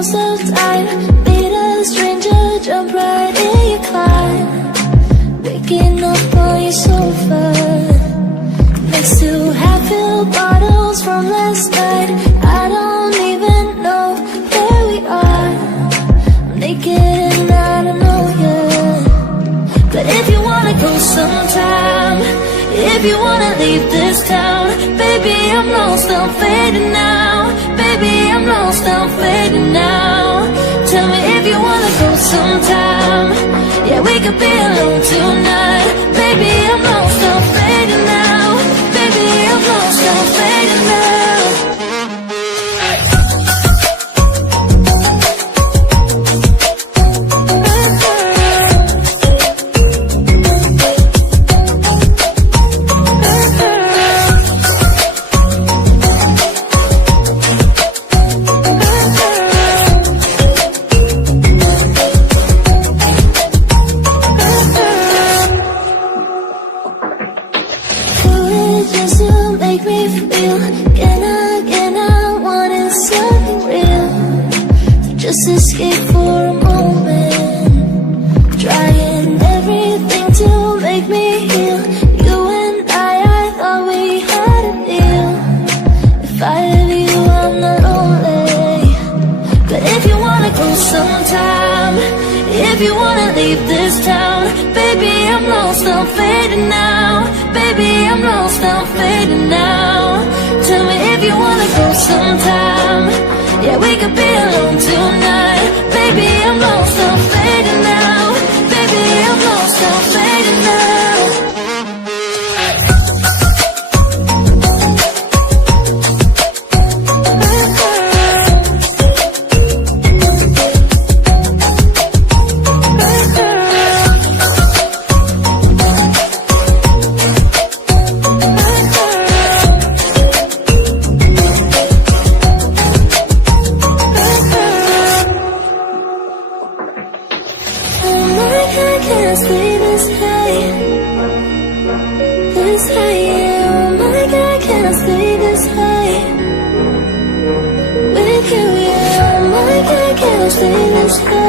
most of the time. Meet a stranger, jump right in your car, waking up on your sofa next to half-filled bottles from last night. I don't even know where we are. I'm naked and I don't know yet. But if you wanna go sometime, if you wanna leave this town, baby, I'm lost, I'm fading now. Baby, I'm lost, I'm fading now. Tell me if you wanna go sometime. Yeah, we could be alone tonight. Baby, I'm lost, I'm fading now. Baby, I'm lost, I'm fading now. Just escape for a moment, trying everything to make me heal. You and I thought we had a deal. If I have you, I'm not lonely. But if you wanna go sometime, if you wanna leave this town, baby, I'm lost, I'm fading now. Baby, I'm lost, I'm fading now. Tell me if you wanna go sometime. Yeah, we could be alone tonight. Baby, I'm lost, I'm fading now. Baby, I'm lost, I'm fading now. Stay this high.